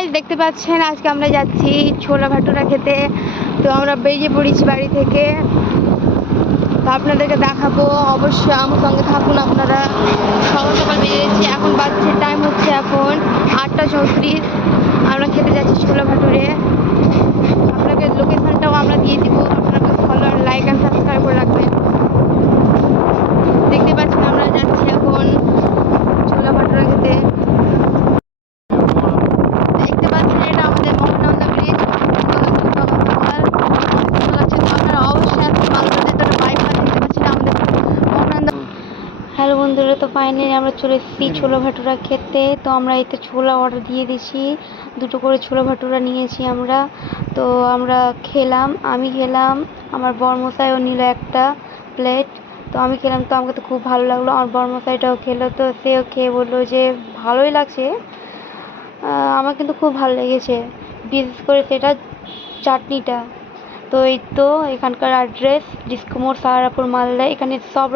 Guys, দেখতে পাচ্ছেন আজকে আমরা যাচ্ছি ছোলা ভাটুরা খেতে। তো আমরা বেরিয়ে পড়েছি বাড়ি থেকে। তো আপনাদেরকে দেখাবো, অবশ্যই আমার সঙ্গে থাকুন আপনারা। সকাল সকাল বেরিয়েছি, এখন বাজছে টাইম হচ্ছে এখন 8টা 34। আমরা খেতে যাচ্ছি ছোলা ভাটুরে। আপনাকে লোকেশনটাও আমরা দিয়ে দিব, আপনাকে ফলো লাইক অ্যান্ড সাবস্ক্রাইব করে রাখবেন। দেখতে পাচ্ছেন আমরা যাচ্ছি এখন ছোলা ভাটুরা খেতে। দেখতে পাচ্ছেন এটা আমাদের মহানন্দা ব্রিজ। আপনারা অবশ্যই আসবেন মালদাতে। তো বাইপাস দেখতে পাচ্ছেন আমাদের মহানন্দা। হ্যালো বন্ধুরা, তো ফাইনালি আমরা চলে এসেছি ছোলা ভাটুরা খেতে। তো আমরা এতে ছোলা অর্ডার দিয়ে দিয়েছি, 2টো করে ছোলা ভাটুরা নিয়েছি আমরা। তো আমরা খেলাম, আমি খেলাম, আমার বরমশাইও নিল একটা প্লেট। তো আমি খেলাম, তো আমাকে তো খুব ভালো লাগলো। আমার বরমশাইটাও খেলো, তো সেও খেয়ে বললো যে ভালোই লাগছে। আমার কিন্তু খুব ভালো লেগেছে, বিশেষ করে সেটা চাটনিটা। তো এই তো এখানকার অ্যাড্রেস ডিসকো মোড়, সাহারাপুর, মালদা। এখানে সব